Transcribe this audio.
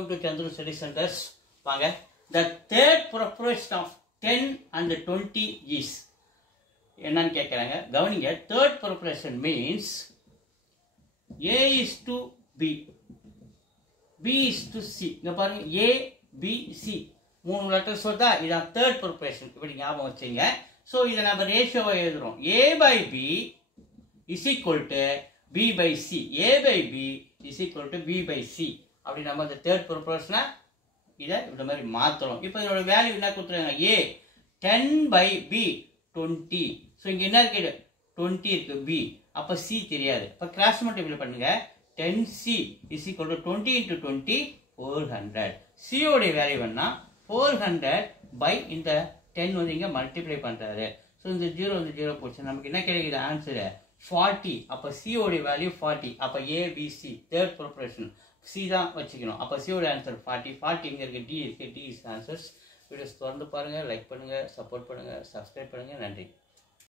to Chandru Study Centers. The third proportion of 10 and 20 is என்னன்னு கேட்குறாங்க. கவனிங்க, third proportion means A is to B, B is to C. இங்க பாருங்க, A, B, C மூணு letters வருதா? இதான் third proportion. இப்படி ஞாபகம் வச்சுங்க. ஸோ இதை நம்ம ரேஷியோவை எழுதுறோம். A by B is equal to B by C. A by B is equal to B by C. அப்படி நம்ம இந்த தேர்ட் ப்ரொபோர்ஷனை இதை இந்த மாதிரி மாற்றணும். இப்போ இதோட வேல்யூ என்ன கொடுத்துருக்காங்க? A 10 by B 20. ஸோ இங்கே என்ன இருக்கு? 20 இருக்கு B. அப்போ C தெரியாது. இப்போ கிராஸ் மல்டிப்ளை பண்ணுங்க. 10C is equal to 20 into 20 400. C ஓடைய value வேணா 400 by இந்த 10 வந்து இங்கே மல்டிப்ளை பண்ணுறாரு. ஸோ இந்த 0 வந்து 0 போச்சு. நமக்கு என்ன கிடைக்குது? ஆன்சரு 40. அப்போ C ஓடைய வேல்யூ 40. அப்போ ABC தேர்ட் ப்ரொபோர்ஷன் C தான் வச்சுக்கணும். அப்போ C ஓட ஆன்சர் 40. 40 இங்கே இருக்குது, D இருக்குது. D is answers. வீடியோஸ் தொடர்ந்து பாருங்கள், லைக் பண்ணுங்கள், சப்போர்ட் பண்ணுங்கள், சப்ஸ்கிரைப் பண்ணுங்கள். நன்றி.